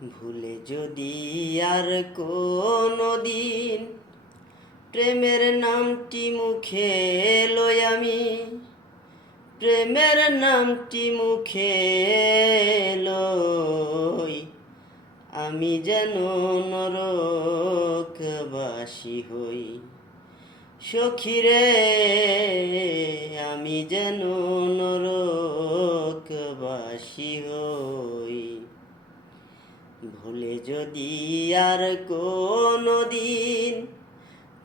ভুলে যদি আর কোনো দিন প্রেমের নামটি মুখে লই আমি, প্রেমের নামটি মুখে লই, আমি যেন নরকবাসী হই। সখীরে আমি যেন নরকবাসী হই। ভুলে যদি আর কোনো দিন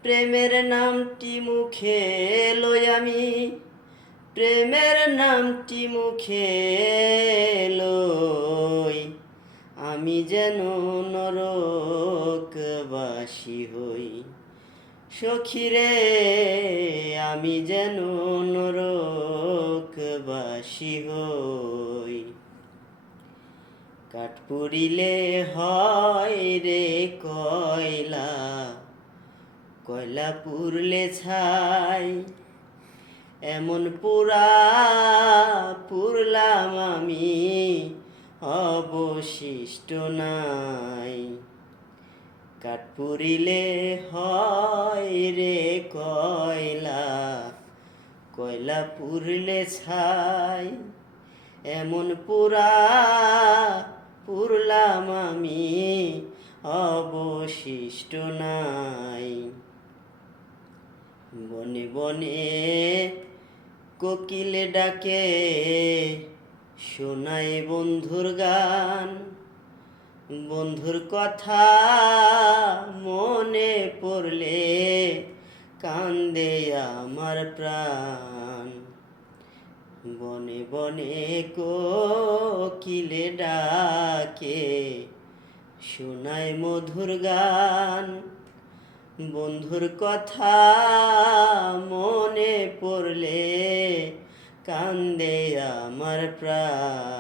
প্রেমের নামটি মুখে লই আমি, প্রেমের নামটি মুখে লই, আমি যেন নরকবাসী হই। সখীরে আমি যেন নরকবাসী হই। কাঠ পুড়িলে হয় রে কয়লা, কয়লা পুড়লে ছাই, এমন পুরা পুরলাম আমি অবশিষ্ট নাই। কাঠ পুড়িলে হয় রে কয়লা, কয়লা পুড়লে ছাই, এমন পুরা পুরলাম আমি অবশিষ্ট নাই। বনে বনে কোকিল ডাকে শোনায় বন্ধুর গান, বন্ধুর কথা মনে পড়লে কান্দে আমার প্রাণ। বনে বনে কোকিলে ডাকে শোনায় মধুর গান, বন্ধুর কথা মনে পড়লে কান্দে আমার প্রাণ।